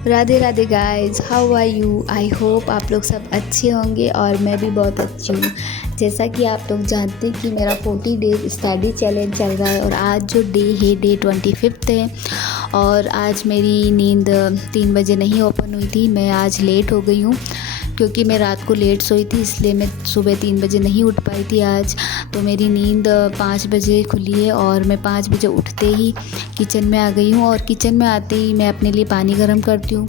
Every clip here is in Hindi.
Radhe Radhe guys, how are you. I hope आप लोग सब अच्छे होंगे और मैं भी बहुत अच्छी हूँ। जैसा कि आप लोग जानते हैं कि मेरा 40 डेज स्टडी चैलेंज चल रहा है और आज जो डे है डे 25 है। और आज मेरी नींद 3 बजे नहीं ओपन हुई थी। मैं आज लेट हो गई हूँ क्योंकि मैं रात को लेट सोई थी, इसलिए मैं सुबह 3 बजे नहीं उठ पाई थी आज। तो मेरी नींद 5 बजे खुली है और मैं 5 बजे उठते ही किचन में आ गई हूँ। और किचन में आते ही मैं अपने लिए पानी गर्म करती हूँ,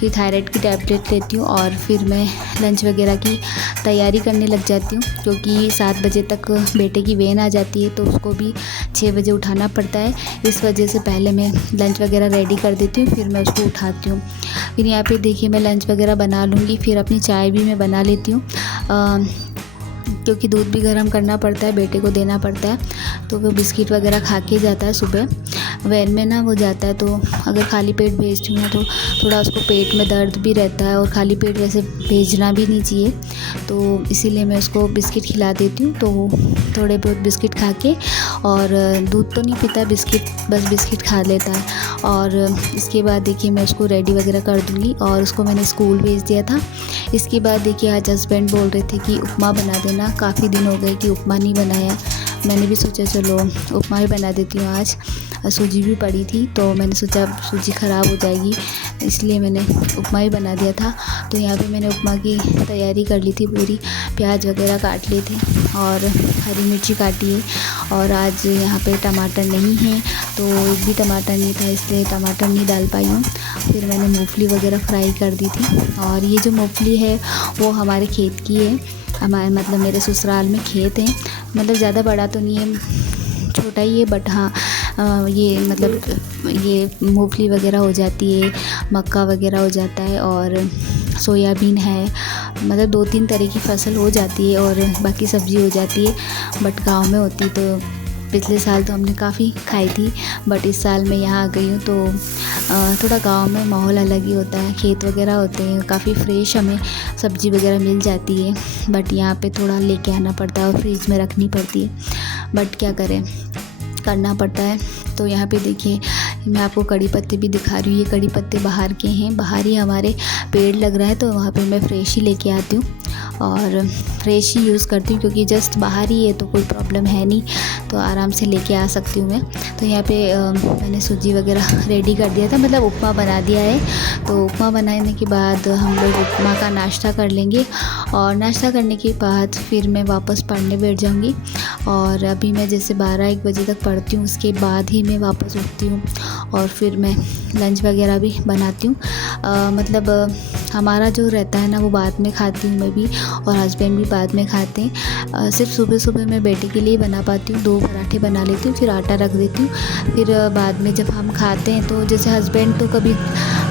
फिर थायराइड की टैबलेट लेती हूँ और फिर मैं लंच वगैरह की तैयारी करने लग जाती हूँ क्योंकि 7 बजे तक बेटे की वेन आ जाती है तो उसको भी 6 बजे उठाना पड़ता है। इस वजह से पहले मैं लंच वगैरह रेडी कर देती हूँ, फिर मैं उसको उठाती हूँ। फिर यहाँ पे देखिए मैं लंच वगैरह बना लूँगी, फिर अपनी चाय भी मैं बना लेती हूँ क्योंकि दूध भी गर्म करना पड़ता है, बेटे को देना पड़ता है। तो वो बिस्किट वगैरह खा के जाता है सुबह वैन में ना, वो जाता है। तो अगर खाली पेट भेजती हूँ ना तो थोड़ा उसको पेट में दर्द भी रहता है और खाली पेट वैसे भेजना भी नहीं चाहिए, तो इसीलिए मैं उसको बिस्किट खिला देती हूँ। तो वो थोड़े बहुत बिस्किट खा के, और दूध तो नहीं पीता, बिस्किट बस बिस्किट खा लेता है। और इसके बाद देखिए मैं उसको रेडी वगैरह कर दूँगी और उसको मैंने स्कूल भेज दिया था। इसके बाद देखिए आज हस्बैंड बोल रहे थे कि उपमा बना देना, काफ़ी दिन हो गए कि उपमा नहीं बनाया। मैंने भी सोचा चलो उपमा ही बना देती हूँ आज। सूजी भी पड़ी थी तो मैंने सोचा सूजी ख़राब हो जाएगी, इसलिए मैंने उपमा ही बना दिया था। तो यहाँ पे मैंने उपमा की तैयारी कर ली थी पूरी, प्याज वगैरह काट लिए थे और हरी मिर्ची काटी है। और आज यहाँ पे टमाटर नहीं है तो एक भी टमाटर नहीं था, इसलिए टमाटर नहीं डाल पाई हूँ। फिर मैंने मूंगफली वगैरह फ्राई कर दी थी। और ये जो मूंगफली है वो हमारे खेत की है, हमारे मतलब मेरे ससुराल में खेत है। मतलब ज़्यादा बड़ा तो नहीं है, छोटा ही है, बट हाँ ये मतलब ये मूंगफली वगैरह हो जाती है, मक्का वगैरह हो जाता है और सोयाबीन है। मतलब 2-3 तरह की फसल हो जाती है और बाकी सब्ज़ी हो जाती है। बट गांव में होती तो पिछले साल तो हमने काफ़ी खाई थी, बट इस साल मैं यहाँ आ गई हूँ तो थोड़ा गांव में माहौल अलग ही होता है। खेत वगैरह होते हैं, काफ़ी फ्रेश हमें सब्ज़ी वगैरह मिल जाती है। बट यहाँ पे थोड़ा लेके आना पड़ता है और फ्रिज में रखनी पड़ती है, बट क्या करें, करना पड़ता है। तो यहाँ पे देखिए मैं आपको कड़ी पत्ते भी दिखा रही हूँ। ये कड़ी पत्ते बाहर के हैं, बाहर ही हमारे पेड़ लग रहा है तो वहाँ पे मैं फ्रेश ही लेके आती हूँ और फ्रेश ही यूज़ करती हूँ क्योंकि जस्ट बाहर ही है तो कोई प्रॉब्लम है नहीं, तो आराम से लेके आ सकती हूँ मैं। तो यहाँ पे मैंने सूजी वगैरह रेडी कर दिया था, मतलब उपमा बना दिया है। तो उपमा बनाने के बाद हम लोग उपमा का नाश्ता कर लेंगे और नाश्ता करने के बाद फिर मैं वापस पढ़ने बैठ जाऊँगी। और अभी मैं जैसे 12-1 बजे तक पढ़ती हूँ, उसके बाद ही मैं वापस उठती हूँ और फिर मैं लंच वगैरह भी बनाती हूँ। मतलब हमारा जो रहता है ना वो बाद में खाती हूँ मैं भी, और हस्बैंड भी बाद में खाते हैं। सिर्फ सुबह सुबह मैं बेटे के लिए बना पाती हूँ, 2 पराठे बना लेती हूँ, फिर आटा रख देती हूँ। फिर बाद में जब हम खाते हैं तो जैसे हस्बैंड तो कभी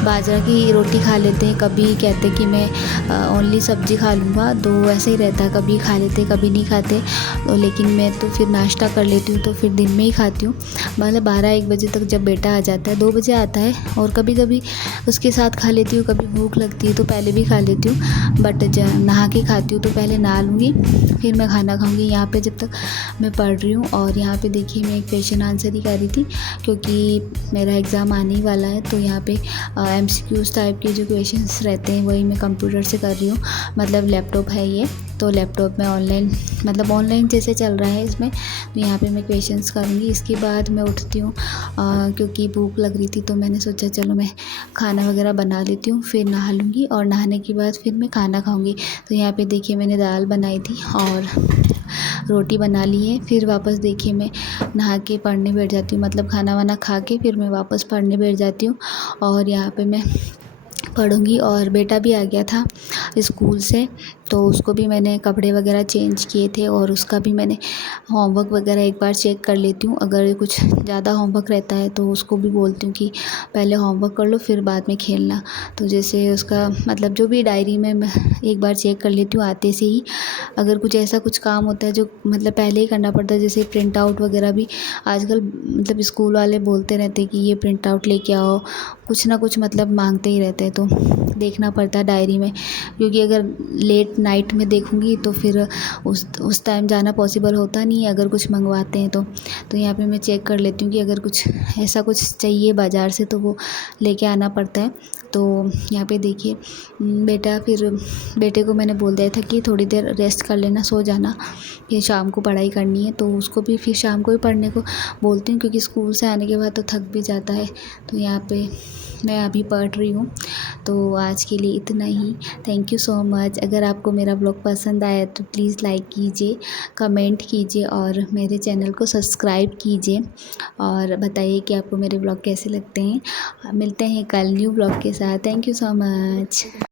बाजरा की रोटी खा लेते हैं, कभी कहते हैं कि मैं ओनली सब्ज़ी खा लूँगा, तो ऐसे ही रहता है, कभी खा लेते कभी नहीं खाते। तो लेकिन मैं तो फिर नाश्ता कर लेती हूँ तो फिर दिन में ही खाती हूँ। मतलब 12-1 बजे तक जब बेटा आ जाता है, 2 बजे आता है, और कभी कभी उसके साथ खा लेती हूँ, कभी भूख लगती है तो पहले भी खा लेती हूँ। बट जब नहा के खाती हूँ तो पहले नहा लूँगी फिर मैं खाना खाऊँगी यहाँ पे जब तक मैं पढ़ रही हूँ। और यहाँ पे देखिए मैं एक क्वेश्चन आंसर ही कर रही थी क्योंकि मेरा एग्ज़ाम आने ही वाला है। तो यहाँ पे MCQs टाइप के जो क्वेश्चंस रहते हैं वही मैं कंप्यूटर से कर रही हूँ, मतलब लैपटॉप है ये, तो लैपटॉप में ऑनलाइन मतलब ऑनलाइन जैसे चल रहा है इसमें। तो यहाँ पे मैं क्वेश्चंस करूँगी। इसके बाद मैं उठती हूँ क्योंकि भूख लग रही थी तो मैंने सोचा चलो मैं खाना वगैरह बना लेती हूँ, फिर नहा लूँगी और नहाने के बाद फिर मैं खाना खाऊँगी। तो यहाँ पे देखिए मैंने दाल बनाई थी और रोटी बना ली है। फिर वापस देखिए मैं नहा के पढ़ने बैठ जाती हूँ, मतलब खाना वाना खा के फिर मैं वापस पढ़ने बैठ जाती हूँ और यहाँ पे मैं पढ़ूँगी। और बेटा भी आ गया था स्कूल से तो उसको भी मैंने कपड़े वगैरह चेंज किए थे और उसका भी मैंने होमवर्क वगैरह एक बार चेक कर लेती हूँ। अगर कुछ ज़्यादा होमवर्क रहता है तो उसको भी बोलती हूँ कि पहले होमवर्क कर लो फिर बाद में खेलना। तो जैसे उसका मतलब जो भी डायरी में मैं एक बार चेक कर लेती हूँ आते से ही। अगर कुछ ऐसा कुछ काम होता है जो मतलब पहले ही करना पड़ता है, जैसे प्रिंट आउट वगैरह भी आजकल मतलब स्कूल वाले बोलते रहते हैं कि ये प्रिंट आउट लेके आओ, कुछ ना कुछ मतलब मांगते ही रहते हैं, तो देखना पड़ता है डायरी में, क्योंकि अगर लेट नाइट में देखूँगी तो फिर उस टाइम जाना पॉसिबल होता नहीं है अगर कुछ मंगवाते हैं तो यहाँ पे मैं चेक कर लेती हूँ कि अगर कुछ ऐसा कुछ चाहिए बाज़ार से तो वो लेके आना पड़ता है। तो यहाँ पे देखिए बेटा, फिर बेटे को मैंने बोल दिया था कि थोड़ी देर रेस्ट कर लेना, सो जाना, फिर शाम को पढ़ाई करनी है, तो उसको भी फिर शाम को ही पढ़ने को बोलती हूँ, क्योंकि स्कूल से आने के बाद तो थक भी जाता है। तो यहाँ पे मैं अभी पढ़ रही हूँ। तो आज के लिए इतना ही। Thank you so much. अगर आपको मेरा ब्लॉग पसंद आया तो प्लीज़ लाइक कीजिए, कमेंट कीजिए और मेरे चैनल को सब्सक्राइब कीजिए और बताइए कि आपको मेरे ब्लॉग कैसे लगते हैं। मिलते हैं कल न्यू ब्लॉग के साथ। Thank you so much.